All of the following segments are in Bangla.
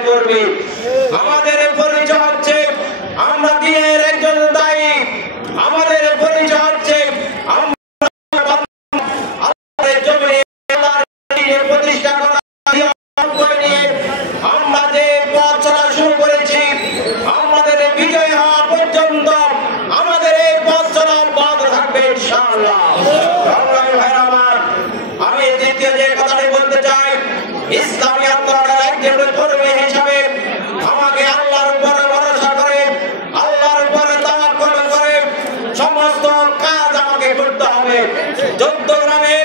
বিজয় করবে। আমাদের পরিচয় হচ্ছে আমরা দিনের একজন দায়ী, আমাদের পরিচয় হচ্ছে প্রতিষ্ঠা করা নিয়ে আমরা যে পথ চলা শুরু করেছি, আমাদের বিজয় হওয়া পর্যন্ত আমাদের এই পথ চলা অব্যাহত থাকবে ইনশাআল্লাহ। আমি দ্বিতীয় যে কথাটি বলতে চাই, ইসলামী আন্দোলনের একজন কর্মী হিসাবে আমাকে আল্লাহর উপরে ভরসা করে, আল্লাহর উপরে তাওয়াক্কুল করে সমস্ত কাজ আমাকে করতে হবে। চট্টগ্রামে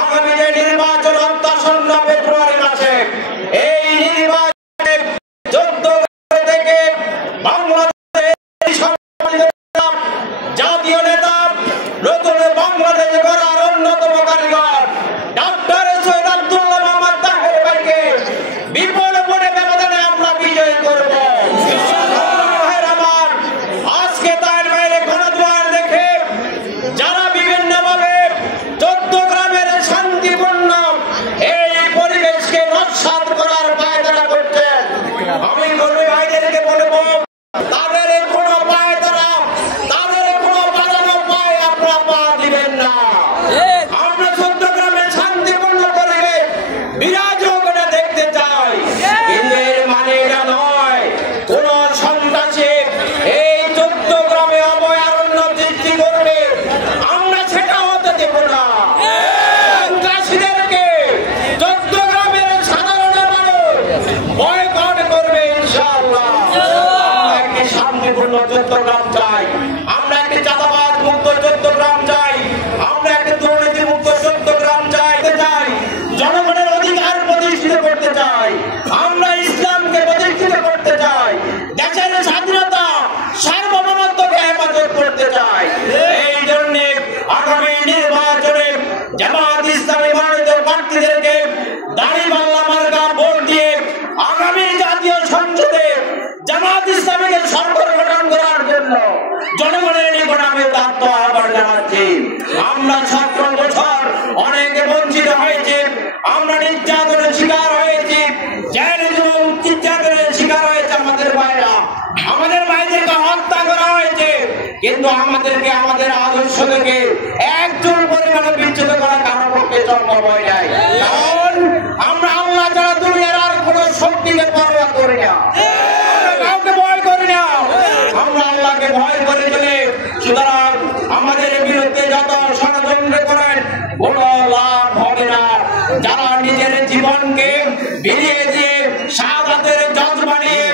আগামী যে নির্বাচন আসন্ন ফেব্রুয়ারি মাসে, এই নির্বাচনে চট্টগ্রাম থেকে বাংলাদেশের জাতীয় নেতা, নতুন বাংলাদেশ গড়ার অন্যতম কারিগর ডক্টর সৈয়দ আব্দুল্লাহ মোহাম্মদ তাহের ভাইকে বিপুল ভোটে ব্যবধানে আমরা বিজয় করব। আজকে তার বাইরে গণদুয়ার দেখে যারা বিভিন্নভাবে চট্টগ্রামের শান্তিপূর্ণ এই পরিবেশকে নস্যাৎ করার পায়তারা করছেন, আমি কর্মী ভাইদেরকে বলবো তাদের কোনো পায়তারা, তাদের কোনো বাজানো পায় আপনারা পা দিবেন না। আমরা চট্টগ্রামের শান্তিপূর্ণ পরিবেশ বিরাজ করে দেখতে চাই, কিন্তু এর মানে এটা নয় কোন সন্ত্রাসী এই চট্টগ্রামে অভয়ারণ্য সৃষ্টি করবে, আমরা সেটা হতে দেব না। সন্ত্রাসীদেরকে চট্টগ্রামের সাধারণ মানুষ বয়কট করবে ইনশাআল্লাহ। আমরা একটি শান্তিপূর্ণ চট্টগ্রাম চাই, আমরা একটি চাঁদাবাজ মুক্ত চট্টগ্রাম চাই, আমরা একটি দুর্নীতি মুক্ত চট্টগ্রাম চাই, জনগণের অধিকার প্রতিষ্ঠিত করতে চাই, আমরা ইসলামকে প্রতিষ্ঠিত করতে চাই, দেশের স্বাধীনতা সার্বভৌমত্বকে হেফাজত করতে চাই। এই জন্য আগামী নির্বাচনে জামাত ইসলামী ভারতের প্রার্থীদেরকে দাঁড়িপাল্লা মার্কা ভোট দিয়ে আগামী জাতীয় সংসদে জামাত ইসলামীকে সরকার গঠন করার জন্য জনগণের নিকট আমি আহ্বান জানাচ্ছি। আমরা 17 বছর অনেকে বঞ্চিত হয়েছে, আমরা নির্যাতনের শিকার হয়েছি, নির্যাতনের শিকার হয়েছে আমাদের ভাইরা, আমাদের ভাইদেরকে হত্যা করা হয়েছে, কিন্তু আমাদেরকে আমাদের আদর্শ থেকে একজন পরিমাণে বিচ্যুত করা কারোর পক্ষে সম্ভব হয় নাই, কারণ আমরা আল্লাহ ছাড়া দুনিয়ার আর কোন শক্তিকে পরোয়া করি না, কাউকে ভয় করি না, আমরা আল্লাহকে ভয় করে চলে। সুতরাং আমাদের বিরুদ্ধে যত ষড়যন্ত্র করেন কোনো লাভ হবে না। যারা নিজের জীবনকে বিলিয়ে দিয়ে শাহাদাতের জজ বানিয়ে